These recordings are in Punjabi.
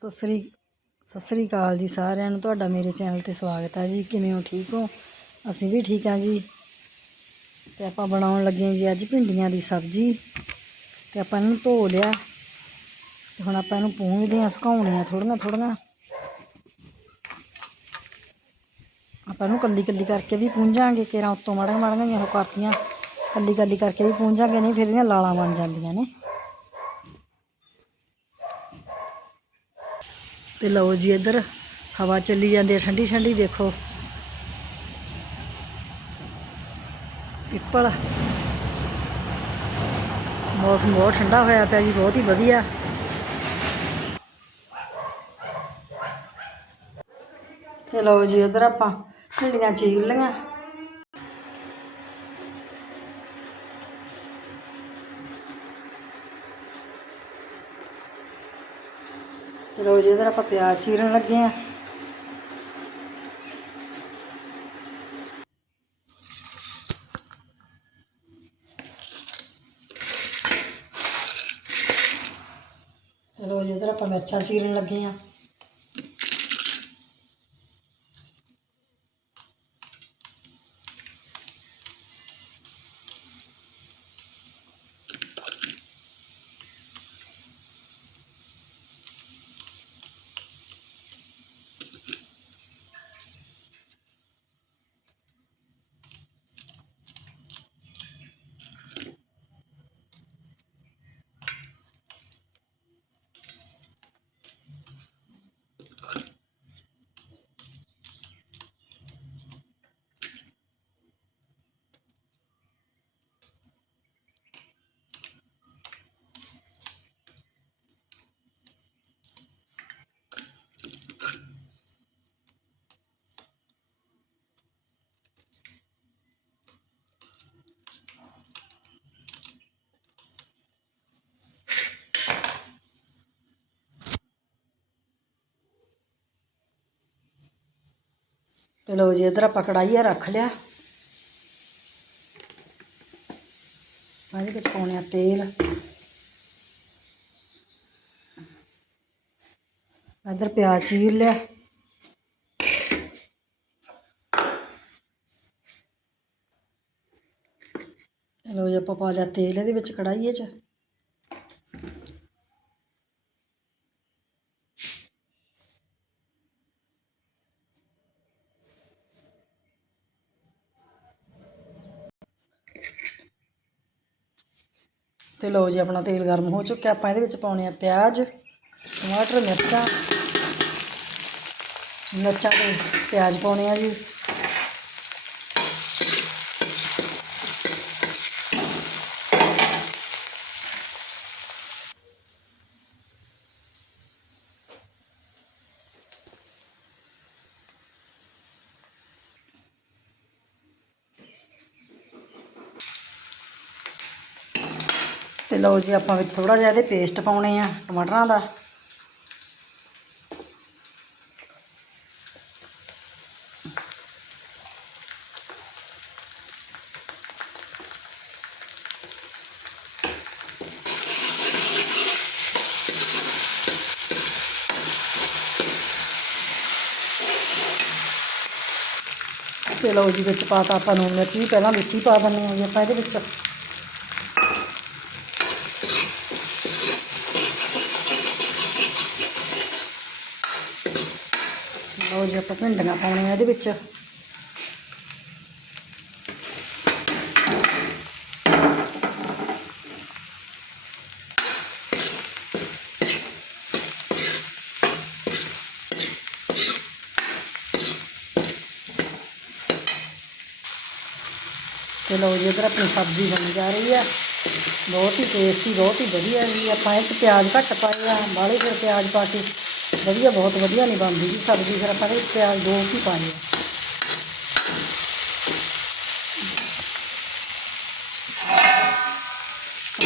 ਸਤਿ ਸ੍ਰੀ ਸਤਿ ਸ੍ਰੀ ਅਕਾਲ ਜੀ ਸਾਰਿਆਂ ਨੂੰ, ਤੁਹਾਡਾ ਮੇਰੇ ਚੈਨਲ ਤੇ ਸਵਾਗਤ ਹੈ ਜੀ। ਕਿਵੇਂ ਹੋ? ਠੀਕ ਹੋ? ਅਸੀਂ ਵੀ ਠੀਕ ਹਾਂ ਜੀ। ਤੇ ਆਪਾਂ ਬਣਾਉਣ ਲੱਗੇ ਹਾਂ ਜੀ ਅੱਜ ਭਿੰਡੀਆਂ ਦੀ ਸਬਜ਼ੀ। ਤੇ ਆਪਾਂ ਇਹਨੂੰ ਧੋ ਲਿਆ। ਤੇ ਹੁਣ ਆਪਾਂ ਇਹਨੂੰ ਪੂੰਝਦੇ ਹਾਂ ਸੁਕਾਉਣੀਆਂ ਥੋੜੀਆਂ ਥੋੜੀਆਂ ਆਪਾਂ ਇਹਨੂੰ ਕੱਲੀ ਕੱਲੀ ਕਰਕੇ ਵੀ ਪੂੰਝਾਂਗੇ ਕੇਰਾਂ ਉੱਤੋਂ ਮਾੜੀਆਂ ਮਾੜੀਆਂ ਜਿਹੀਆਂ ਉਹ ਕਰਤੀਆਂ। ਕੱਲੀ ਕੱਲੀ ਕਰਕੇ ਵੀ ਪੂੰਝਾਂਗੇ ਨਹੀਂ ਫਿਰ ਇਹਦੀਆਂ ਲਾਲਾਂ ਬਣ ਜਾਂਦੀਆਂ ਨੇ। ਤੇ ਲਓ ਜੀ ਇੱਧਰ ਹਵਾ ਚੱਲੀ ਜਾਂਦੀ ਹੈ, ਠੰਡੀ ਠੰਡੀ ਦੇਖੋ। ਪਿੱਪਲ। ਮੌਸਮ ਬਹੁਤ ਠੰਡਾ ਹੋਇਆ ਪਿਆ ਜੀ, ਬਹੁਤ ਹੀ ਵਧੀਆ। ਤੇ ਲਓ ਜੀ ਇੱਧਰ ਆਪਾਂ ਭਿੰਡੀਆਂ ਚੀਰ ਲਈਆਂ। ਲਓ ਜੀ ਇੱਧਰ ਆਪਾਂ ਪਿਆਜ਼ ਚੀਰਨ ਲੱਗੇ ਆ ਤੇ ਲਓ ਜੀ ਇੱਧਰ ਆਪਾਂ ਮਿਰਚਾਂ ਚੀਰਨ ਲੱਗੇ ਆ ਲਓ ਜੀ, ਇੱਧਰ ਆਪਾਂ ਕੜਾਈਆ ਰੱਖ ਲਿਆ। ਇਹਦੇ ਵਿੱਚ ਪਾਉਣੇ ਆ ਤੇਲ। ਇੱਧਰ ਪਿਆਜ਼ ਚੀਰ ਲਿਆ। ਲਓ ਜੀ, ਆਪਾਂ ਪਾ ਲਿਆ ਤੇਲ ਇਹਦੇ ਵਿੱਚ ਕੜਾਈਏ 'ਚ। ਤੇ ਲਓ ਜੀ, ਆਪਣਾ ਤੇਲ ਗਰਮ ਹੋ ਚੁੱਕਿਆ। ਆਪਾਂ ਇਹਦੇ ਵਿੱਚ ਪਾਉਣੇ ਆ ਪਿਆਜ਼, ਟਮਾਟਰ, ਮਿਰਚਾਂ। ਮਿਰਚਾਂ ਤੇ ਪਿਆਜ਼ ਪਾਉਣੇ ਆ ਜੀ ਤੇ ਲਓ ਜੀ, ਆਪਾਂ ਵਿੱਚ ਥੋੜਾ ਜਿਹਾ ਇਹਦੇ ਪੇਸਟ ਪਾਉਣੇ ਆ, ਟਮਾਟਰਾਂ ਦਾ। ਤੇ ਲਓ ਜੀ, ਵਿੱਚ ਪਾਤਾ ਆਪਾਂ ਨੂੰ ਮਿਰਚ ਵੀ ਪਹਿਲਾਂ ਵਿੱਚ ਹੀ ਪਾ ਦਿੰਦੇ ਆ ਜੀ ਆਪਾਂ ਇਹਦੇ ਵਿੱਚ। ਲਓ ਜੀ ਆਪਾਂ ਭਿੰਡੀਆਂ ਪਾਉਣੀਆਂ ਇਹਦੇ ਵਿੱਚ। ਤੇ ਲਓ ਜੀ ਇੱਧਰ ਆਪਣੀ ਸਬਜ਼ੀ ਬਣ ਜਾ ਰਹੀ ਆ। ਬਹੁਤ ਹੀ ਟੇਸਟੀ ਬਹੁਤ ਹੀ ਵਧੀਆ ਜੀ। ਆਪਾਂ ਇਹ 'ਚ ਪਿਆਜ਼ ਘੱਟ ਪਾਏ ਆ, ਬਾਹਲੇ ਫਿਰ ਪਿਆਜ਼ ਪਾ ਕੇ। ਵਧੀਆ, ਬਹੁਤ ਵਧੀਆ ਨਹੀਂ ਬਣਦੀ ਜੀ। ਸਬਜ਼ੀ ਫਿਰ ਆਪਾਂ ਇਹਦੇ 'ਚ ਪਿਆਜ਼, ਦੋ ਹੀ ਪਾਏ ਆ।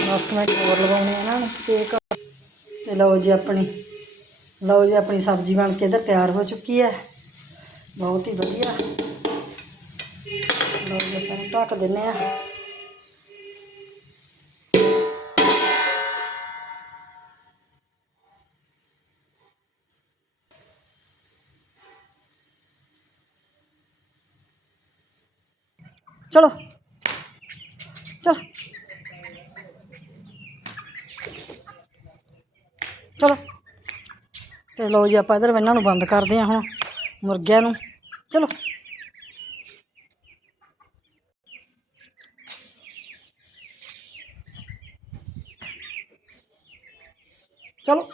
ਦਸ ਕੁ ਮਿੰਟ ਹੋਰ ਲਗਾਉਣੇ ਆ ਇਹਨਾਂ ਨੂੰ, ਸੇਕ। ਤੇ ਲਓ ਜੀ ਆਪਣੀ, ਲਓ ਜੀ ਆਪਣੀ ਸਬਜ਼ੀ ਬਣ ਕੇ ਇੱਧਰ ਤਿਆਰ ਹੋ ਚੁੱਕੀ ਹੈ। ਬਹੁਤ ਹੀ ਵਧੀਆ। ਲਓ ਜੀ ਆਪਾਂ ਇਹਨੂੰ ਢੱਕ ਦਿੰਨੇ ਆ। ਚਲੋ। ਚਲ। ਚਲੋ। ਤੇ ਲਓ ਜੀ, ਆਪਾਂ ਇਧਰ ਇਹਨਾਂ ਨੂੰ ਬੰਦ ਕਰਦੇ ਆ ਹੁਣ, ਮੁਰਗਿਆਂ ਨੂੰ। ਚਲੋ। ਚਲੋ।